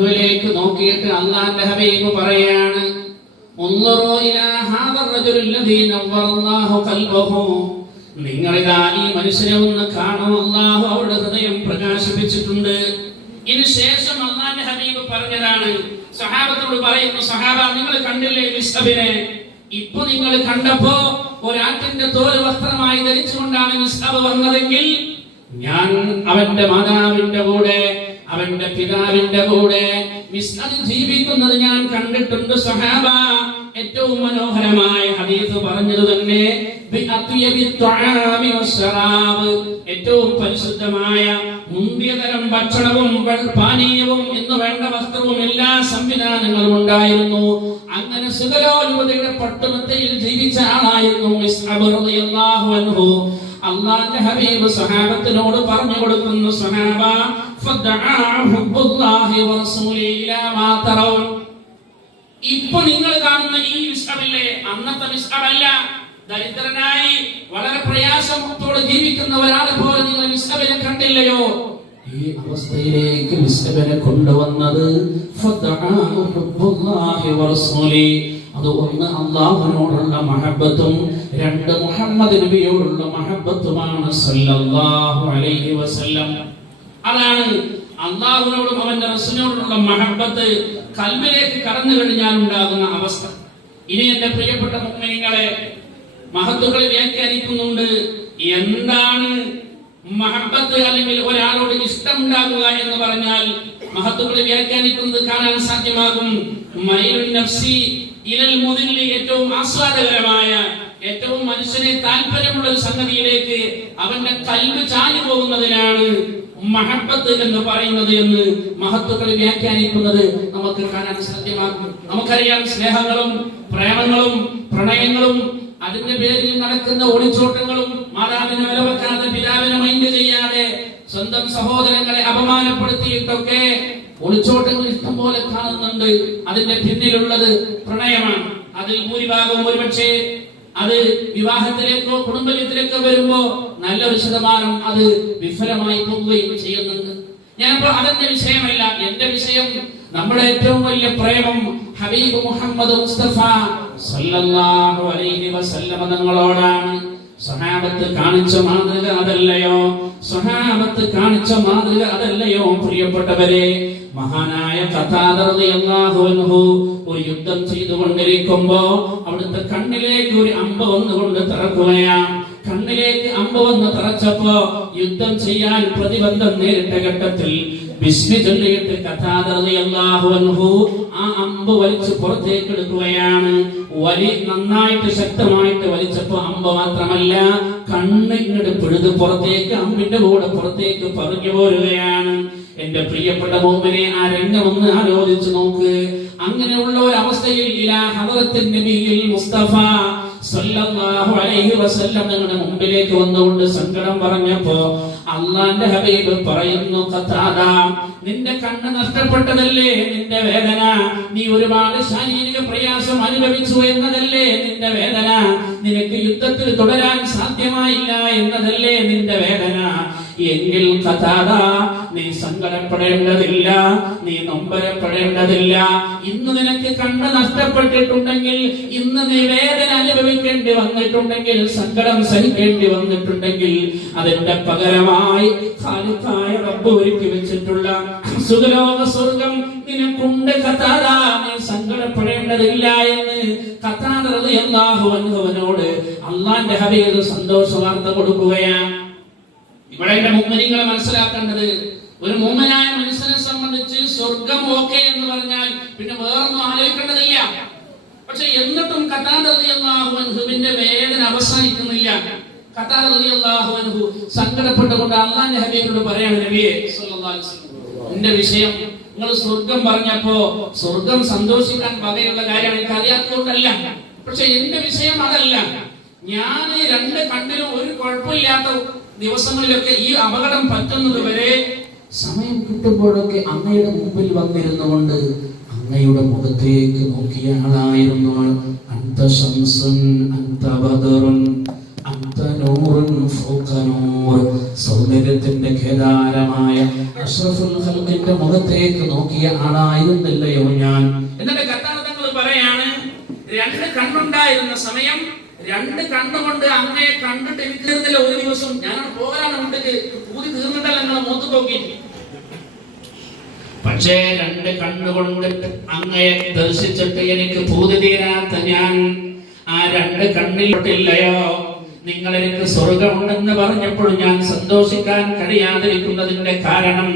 ിലേക്ക് നോക്കിയിട്ട് അള്ളാന്റെ ഹബീബ് പറയാണ് നിങ്ങളിതാ ഈ മനുഷ്യനെ ഒന്ന് കാണും അള്ളാഹു അവരുടെ ഹൃദയം പ്രകാശിപ്പിച്ചിട്ടുണ്ട്. ഇതിനു ശേഷം അള്ളാന്റെ ഹബീബ് പറഞ്ഞതാണ് സഹാബത്തോട് പറയുന്നു സഹാബ നിങ്ങൾ കണ്ടില്ലേ മിസ്ഹബിനെ ഇപ്പൊ നിങ്ങൾ കണ്ടപ്പോ ഒരാറ്റിന്റെ തോൽ വസ്ത്രമായി ധരിച്ചുകൊണ്ടാണ് മിസ്ഹബ് വന്നതെങ്കിൽ ഞാൻ അവന്റെ മാതാവിന്റെ കൂടെ അവന്റെ പിതാവിന്റെ കൂടെ മിസ്ഹബ് ജീവിക്കുന്നത് ഞാൻ കണ്ടിട്ടുണ്ട് സഹാബ. ഏറ്റവും മനോഹരമായ ഹദീസ് പറഞ്ഞത് തന്നെ ഏറ്റവും പരിശുദ്ധമായ മുന്തിയതരം ഭക്ഷണവും പാനീയവും എന്ന് വേണ്ട വസ്ത്രവും എല്ലാ സംവിധാനങ്ങളും ഉണ്ടായിരുന്നു. അങ്ങനെ സുഗലോലുപതയുടെ പട്ടുമത്തയിൽ ജീവിച്ച ആളായിരുന്നു അള്ളാഹു ഹബീബ് സഹാബത്തിനോട് പറഞ്ഞു കൊടുക്കുന്നു സഹാബ ഇപ്പൊ നിങ്ങൾ കാണുന്ന ഈ മിസ്ഹബില്ലേ അന്നത്തെ മിസ്ഹബല്ല ദരിദ്രനായി വളരെ പ്രയാസത്തോടെ ജീവിക്കുന്ന ഒരാളെ പോലെ നിങ്ങൾ മിസ്ഹബിനെ കണ്ടില്ലയോ? ഈ അവസ്ഥയിലേക്ക് മിസ്ഹബിനെ കൊണ്ടുവന്നത്. അത് ഒന്ന് അള്ളാഹുവിനോടുള്ള മഹബത്തും രണ്ട് മുഹമ്മദ് നബിയോടുള്ള മഹബത്തുമാണ് സല്ലല്ലാഹു അലൈഹി വസല്ലം. അതാണ് അള്ളാഹുവിനോടും അവന്റെ റസൂലിനോടുള്ള മഹബത്ത് കൽബിലേക്ക് കടന്നു കഴിഞ്ഞാൽ ഉണ്ടാകുന്ന അവസ്ഥ. ഇനി എന്റെ പ്രിയപ്പെട്ട മുഖ്യങ്ങളെ മഹത്തുക്കളെ വ്യാഖ്യാനിക്കുന്നുണ്ട് എന്താണ് മഹബത്ത് അല്ലെങ്കിൽ ഒരാളോട് ഇഷ്ടം ഉണ്ടാകുക എന്ന് പറഞ്ഞാൽ മഹത്തുക്കളെ വ്യാഖ്യാനിക്കുന്നത് കാണാൻ സാധ്യമാകും. ഇലൽ ഏറ്റവും ആസ്വാദകരമായ ഏറ്റവും മനുഷ്യനെ താല്പര്യമുള്ള ഒരു സംഗതിയിലേക്ക് അവന്റെ കൽവ് ചാഞ്ഞു പോകുന്നതിനാണ് മഹബത്ത് എന്ന് പറയുന്നത് എന്ന് മഹത്വക്കൾ വ്യാഖ്യാനിക്കുന്നത് നമുക്ക് കാണാൻ സാധ്യമാകും. നമുക്കറിയാം സ്നേഹങ്ങളും പ്രേമങ്ങളും പ്രണയങ്ങളും അതിന്റെ പേരിൽ നടക്കുന്ന ഒളിച്ചോട്ടങ്ങളും മാതാവിനെ വിലവെക്കാതെ പിതാവിനെ മൈൻഡ് ചെയ്യാതെ സ്വന്തം സഹോദരങ്ങളെ അപമാനപ്പെടുത്തിയിട്ടൊക്കെ ഒളിച്ചോട്ടങ്ങൾ ഇഷ്ടം പോലെ കാണുന്നുണ്ട്. അതിന്റെ പിന്നിലുള്ളത് പ്രണയമാണ്. അതിൽ ഭൂരിഭാഗവും ഒരുപക്ഷെ അത് വിവാഹത്തിലേക്കോ കുടുംബത്തിലേക്കോ വരുമ്പോ നല്ലൊരു ശതമാനം അത് വിഫലമായി പോവുകയും ചെയ്യുന്നുണ്ട്. ഞാനിപ്പോ അതെന്റെ വിഷയമല്ല. എന്റെ വിഷയം നമ്മുടെ ഏറ്റവും വലിയ പ്രേമം ഹബീബ് മുഹമ്മദ് മുസ്തഫ സല്ലല്ലാഹു അലൈഹി വസല്ലമ തങ്ങളോടാണ്. സഹാബത്ത് കാണിച്ച മാതൃക അതല്ലയോ? സഹാബത്ത് കാണിച്ച മാതൃക അതല്ലയോ? പ്രിയപ്പെട്ടവരെ മഹാനായ കഥാദർഹു ഒരു യുദ്ധം ചെയ്തുകൊണ്ടിരിക്കുമ്പോ അവിടുത്തെ കണ്ണിലേക്ക് ഒരു അമ്പ വന്നുകൊണ്ട് തിറക്കുകയാണ്. കണ്ണിലേക്ക് അമ്പ് വന്ന് തറച്ചപ്പോ യുദ്ധം ചെയ്യാൻ പ്രതിബന്ധം നേരിട്ട ഘട്ടത്തിൽ ബിസ്മി ചൊല്ലിയിട്ട് അൻഹു ആ അമ്പ് വലിച്ച് പുറത്തേക്ക് എടുക്കുകയാണ്. വലി നന്നായിട്ട് ശക്തമായിട്ട് വലിച്ചപ്പോ അമ്പ് മാത്രമല്ല കണ്ണ് ഇങ്ങോട്ട് പിഴുത് പുറത്തേക്ക് അമ്പിന്റെ കൂടെ പുറത്തേക്ക് പറഞ്ഞു പോരുകയാണ്. എന്റെ പ്രിയപ്പെട്ട മോമിനെ ആ രംഗം ഒന്ന് ആലോചിച്ചു നോക്ക്. അങ്ങനെയുള്ള ഒരു അവസ്ഥയിൽ മുസ്തഫ നിങ്ങളുടെ മുമ്പിലേക്ക് വന്നുകൊണ്ട് സങ്കടം പറഞ്ഞപ്പോ അള്ളാന്റെ ഹബീബ് പറയുന്നു നിന്റെ കണ്ണ് നഷ്ടപ്പെട്ടതല്ലേ? നിന്റെ വേദന. നീ ഒരുപാട് ശാരീരിക പ്രയാസം അനുഭവിച്ചു എന്നതല്ലേ? നിന്റെ വേദന. നിനക്ക് യുദ്ധത്തിൽ തുടരാൻ സാധ്യമായില്ല എന്നതല്ലേ നിന്റെ വേദന? എങ്കിൽ കഥാത നീ സങ്കടപ്പെടേണ്ടതില്ല നീ നൊമ്പരപ്പെടേണ്ടതില്ല. ഇന്ന് നിനക്ക് കണ്ണ് നഷ്ടപ്പെട്ടിട്ടുണ്ടെങ്കിൽ ഇന്ന് നീ വേദന അനുഭവിക്കേണ്ടി വന്നിട്ടുണ്ടെങ്കിൽ സങ്കടം സഹിക്കേണ്ടി വന്നിട്ടുണ്ടെങ്കിൽ അതിന്റെ പകരമായി ഖാലിഖായ റബ്ബ് ഒരുക്കി വെച്ചിട്ടുള്ള സുഖലോക സ്വർഗം നിനക്കുണ്ട് കഥാത നീ സങ്കടപ്പെടേണ്ടതില്ല എന്ന് കഥാത അള്ളാഹു അനുഭവനോട് അള്ളാന്റെ ഹബീബ് സന്തോഷ വാർത്ത കൊടുക്കുകയാണ്. ഇവിടെ എന്റെ മുമ്മനിങ്ങളെ മനസ്സിലാക്കേണ്ടത് ഒരു മൂമനായ മനുഷ്യനെ സംബന്ധിച്ച് സ്വർഗം ഓക്കെ എന്ന് പറഞ്ഞാൽ പിന്നെ വേറൊന്നും ആലോചിക്കേണ്ടതില്ല. പക്ഷെ എന്നിട്ടും കഥാതറിയാഹുവിന്റെ വേദന അവസാനിക്കുന്നില്ല. കഥാതറിയാഹുവൻഹു സങ്കടപ്പെട്ടുകൊണ്ട് അള്ളാന്റെ ഹബീബിനോട് പറയാണ് നബിയെ എന്റെ വിഷയം നിങ്ങൾ സ്വർഗം പറഞ്ഞപ്പോ സ്വർഗം സന്തോഷിക്കാൻ വകയുള്ള കാര്യമാണ് എനിക്ക് അറിയാത്തതുകൊണ്ടല്ല. പക്ഷെ എന്റെ വിഷയം അതല്ല. ഞാൻ രണ്ട് കണ്ണിലും ഒരു കുഴപ്പമില്ലാത്ത ദിവസങ്ങളിലൊക്കെ ഈ അപകടം പറ്റുന്നത് വരെ സമയം കിട്ടുമ്പോഴൊക്കെ അങ്ങയുടെ മുമ്പിൽ വന്നിരുന്നു കൊണ്ട് അങ്ങയുടെ മുഖത്തേക്ക് നോക്കിയ ആളായിരുന്നു സൗന്ദര്യത്തിന്റെ ഖേദാരമായ അഷ്റഫുൽ ഖൽഖിന്റെ മുഖത്തേക്ക് നോക്കിയ ആളായിരുന്നില്ലയോ ഞാൻ? എന്നിട്ട് കർത്താവ് പറയാണ് രണ്ട് കണ്ണുണ്ടായിരുന്ന സമയം രണ്ട് കണ്ണുകൊണ്ട് അങ്ങയെ കണ്ടിട്ട് എനിക്ക് ഒരു ദിവസം ഞാൻ പോകാനാണ് ഉണ്ടെങ്കിൽ പൂതി തീർന്നിട്ടല്ല നിങ്ങളെ മൂത്ത് നോക്കി പക്ഷേ രണ്ട് കണ്ണുകൊണ്ട് അങ്ങയെ ദർശിച്ചിട്ട് എനിക്ക് ഭൂതി തീരാത്ത ഞാൻ ആ രണ്ട് കണ്ണിലോട്ടില്ലയോ? നിങ്ങൾ എനിക്ക് സ്വർഗമുണ്ടെന്ന് പറഞ്ഞപ്പോൾ ഞാൻ സന്തോഷിക്കാൻ കഴിയാതിരിക്കുന്നതിന്റെ കാരണം